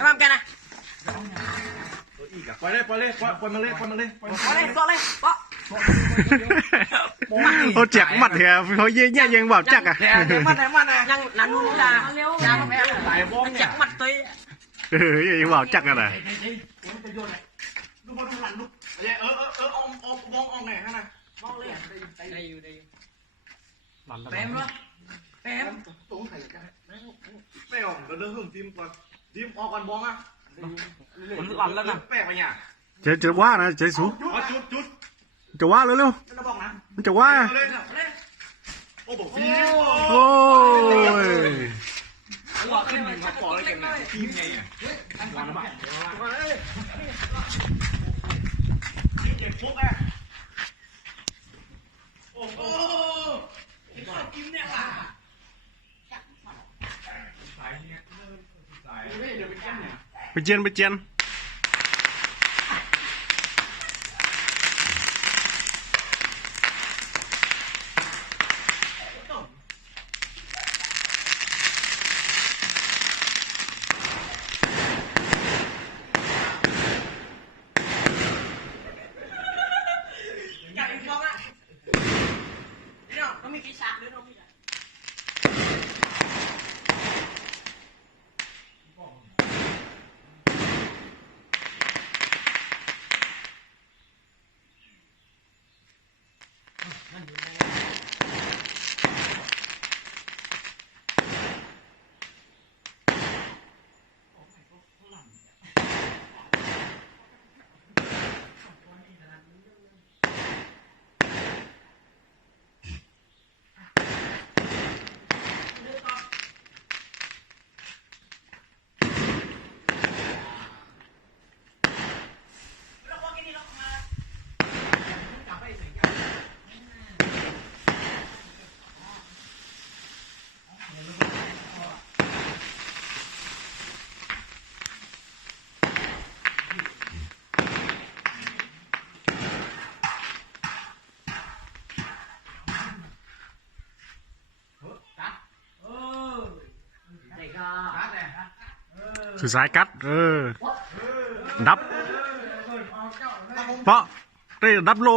ทำกันนะอีกอะปล่อยเลยปล่อยเลยปล่อยปล่อยมันเลยปล่อยมันเลยปล่อยพอเลยพอเลยพอเขาแจกมัดเหรอเขาเยี่ยเนี่ยยังแบบจักอะแหน่เดี๋ยวมันไหนมันไหนนั่งนั่งนู่นจ้าเร็วจ้าแม่สายบ้องเนี่จัยกมัดตัวเออยังแบบจักอะนะลูกบอลทุกหลันลูกเออเออเอออมอมบ้องอมไงฮะนะมองเลยได้อยู่ได้อยู่หลันเต็มวะเต็มแป้งเดี๋ยวเริ่มทีมก่อน ทีมออกก่อนบ้องอะมันหลั่นแล้วนะแป้งไปเนี่ยเจะจะว่านะเจะสูเอาจุดจุดจะว่าเร็วไม่ต้องบอกนะๆมันจะว่าเลยโอ้บอกทีมโอ้ยหัวขึ้นมาก่อนเลยเกมเนี่ยทีมไงอะวันละบาททีมเก็บชุบอะโอ้โหกินเนี่ยล่ะสายเนี่ยสายเดี๋ยว ไปแก้เนี่ยไปเจียนไปเจียนไก่ฟองอะนี่เนาะต้องมีกี่ฉากด้วยน้องมี สุดสายกัด เออ ดับ เปาะได้ดับโล